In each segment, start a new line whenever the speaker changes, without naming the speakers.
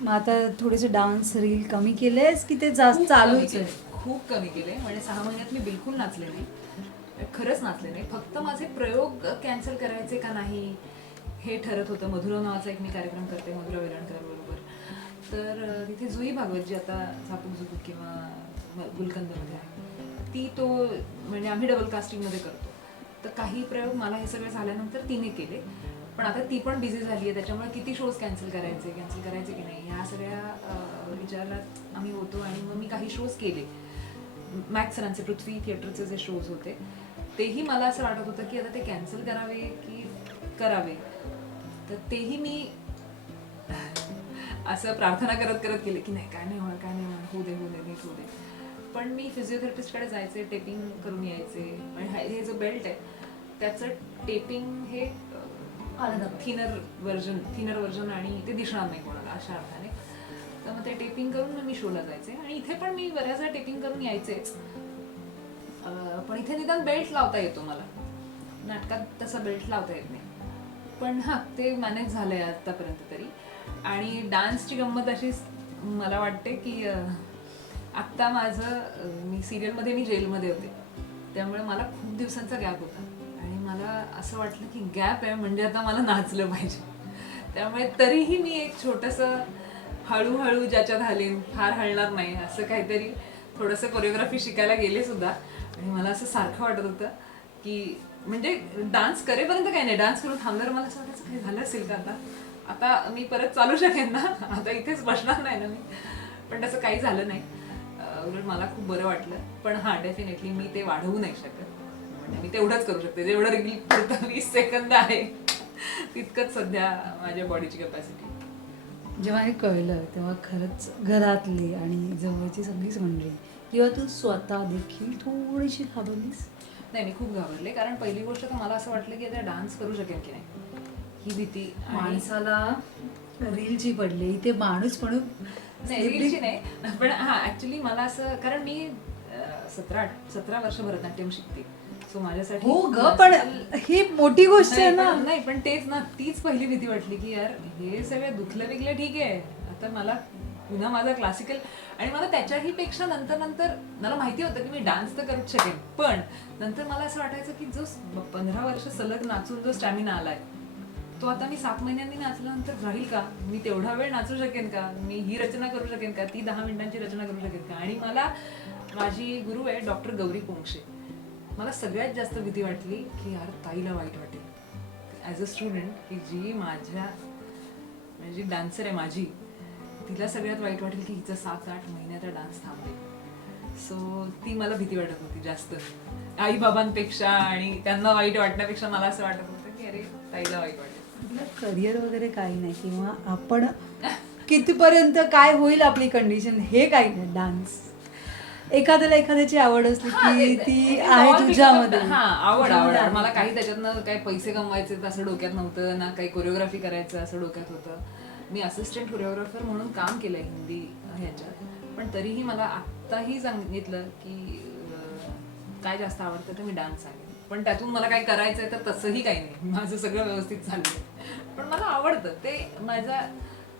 मग आता थोडेसे डान्स रील कमी केलेस की ते जास्त चालूच आहे?
खूप कमी केले. म्हणजे सहा महिन्यात मी बिलकुल नाचले नाही. खरंच नाचले नाही. फक्त माझे प्रयोग कॅन्सल करायचे का नाही हे ठरत होतं. मधुरा नावाचा एक मी कार्यक्रम करते मधुरा बरोबर. तर तिथे जुई भागवत जी आता झापूक झुपूक किंवा गुलकंदमध्ये आहे. ती तो म्हणजे आम्ही डबल कास्टिंगमध्ये करतो. तर काही प्रयोग मला हे सगळे झाल्यानंतर तिने केले. पण आता ती पण बिझी झाली आहे त्याच्यामुळे किती शोज कॅन्सल करायचे कॅन्सल करायचे की नाही? ह्या सगळ्या विचारात आम्ही होतो आणि मग मी काही शोज केले. मॅक्स सरांचे पृथ्वी थिएटरचे जे शोज होते तेही मला असं वाटत होतं की आता ते कॅन्सल करावे की करावे? तर तेही मी असं प्रार्थना करत करत गेले की नाही काय नाही होणार काय नाही होणार होऊ दे होऊ दे नीट होऊ दे. पण मी फिजिओथेरपिस्टकडे जायचे टेपिंग करून यायचे. आणि हे जो बेल्ट आहे त्याचं टेपिंग हे थिनर व्हर्जन थिनर व्हर्जन आणि ते दिसणार नाही कोणाला अशा अर्थाने. तर मग ते टेपिंग करून मी शोला जायचे. आणि इथे पण मी बऱ्याचदा टेपिंग करून यायचेच पण इथे निदान बेल्ट लावता येतो मला. नाटकात तसा बेल्ट लावता येत नाही. पण हां ते मॅनेज झालंय आतापर्यंत तरी. आणि डान्सची गंमत अशीच मला वाटते की आत्ता माझं मी सिरियलमध्ये मी जेलमध्ये होते. त्यामुळे मला खूप दिवसांचा गॅप होता. मला असं वाटलं की गॅप आहे म्हणजे आता मला नाचलं पाहिजे. त्यामुळे तरीही मी एक छोटंसं हळूहळू ज्याच्यात हलेन फार हलणार नाही असं काहीतरी थोडंसं कोरिओग्राफी शिकायला गेले सुद्धा. आणि मला असं सारखं वाटत होतं की म्हणजे डान्स करेपर्यंत काही नाही डान्स करून थांबल्यावर मला असं वाटायचं काही झालं असेल का आता? आता मी परत चालू शकेन ना? आता इथेच बसणार नाही ना मी? पण तसं काही झालं नाही. उलट मला खूप बरं वाटलं. पण हां डेफिनेटली मी ते वाढवू नाही शकत. म्हणजे मी तेवढंच करू शकते. जेवढं रील वीस सेकंद आहे तितकंच सध्या माझ्या बॉडीची कॅपॅसिटी
जेव्हा हे कळलं तेव्हा खरंच घरातली आणि जवळची सगळीच मंडळी किंवा तू स्वतः देखील थोडीशी घाबरलीस?
नाही मी खूप घाबरले कारण पहिली गोष्ट तर मला असं वाटलं की आता डान्स करू शकेन की नाही. ही भीती
माणसाला रीलची पडली इथे माणूस म्हणून
नाही रीलची नाही. पण हा ऍक्च्युली मला असं कारण मी सतरा सतरा वर्ष भरतनाट्यम शिकते. सो माझ्यासाठी
हो ग पण ही मोठी गोष्ट आहे ना.
नाही पण तेच ना तीच पहिली भीती वाटली की यार हे सगळं दुखलं विकलं ठीक आहे. आता मला पुन्हा माझा क्लासिकल आणि मला त्याच्याही पेक्षा नंतर नंतर मला माहिती होतं की मी डान्स तर करूच शकेन. पण नंतर मला असं वाटायचं की जो पंधरा वर्ष सलग नाचून जो स्टॅमिना आलाय तो आता मी सात महिन्यांनी नाचल्यानंतर राहील का? मी तेवढा वेळ नाचू शकेन का? मी ही रचना करू शकेन का? ती दहा मिनिटांची रचना करू शकेन का? आणि मला माझी गुरु आहे डॉक्टर गौरी पोंक्षे मला सगळ्यात जास्त भीती वाटली की यार ताईला वाईट वाटेल. ॲज अ स्टुडंट की जी माझ्या म्हणजे जी डान्सर आहे माझी तिला सगळ्यात वाईट वाटेल की हिचं सात आठ महिन्याचा डान्स थांबेल. सो ती मला भीती वाटत होती जास्त. आई बाबांपेक्षा आणि त्यांना वाईट वाटण्यापेक्षा मला असं वाटत होतं की अरे ताईला वाईट वाटेल.
आपलं करिअर वगैरे काही नाही किंवा आपण कितीपर्यंत काय होईल आपली कंडिशन हे काही नाही. डान्स एखाद्याला एखाद्याची आवड असली की ती आहे तुझ्यामध्ये.
हा आवड आवड.
आहे.
मला काही त्याच्यातनं काही पैसे कमवायचे तर असं डोक्यात नव्हतं ना काही कोरिओग्राफी करायचं असं डोक्यात होतं. मी असिस्टंट कोरिओग्राफर म्हणून काम केलंय हिंदी ह्याच्यात. पण तरीही मला आत्ताही सांगितलं की अं, काय जास्त आवडतं तर मी डान्स सांगेन पण त्यातून मला काय करायचंय तर तसंही काही नाही. माझं सगळं व्यवस्थित चाललंय. पण मला आवडतं. ते माझा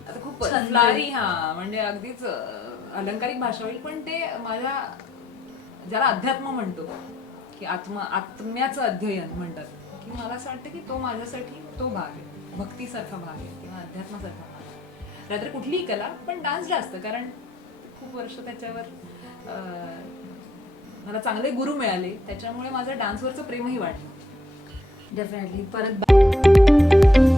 आता खूप
छंद.
फ्लारी हा म्हणजे अगदीच अं, अलंकारिक भाषा होईल पण ते माझ्या ज्याला अध्यात्म म्हणतो की आत्मा आत्म्याचं अध्ययन म्हणतात की मला असं वाटतं की तो माझ्यासाठी तो भाग आहे भक्तीसारखा भाग आहे किंवा अध्यात्मासारखा भाग आहे. रात्री कुठलीही कला पण डान्स जास्त कारण खूप वर्ष त्याच्यावर मला चांगले गुरु मिळाले त्याच्यामुळे माझं डान्सवरचं प्रेमही वाढलं.
डेफिनेटली परत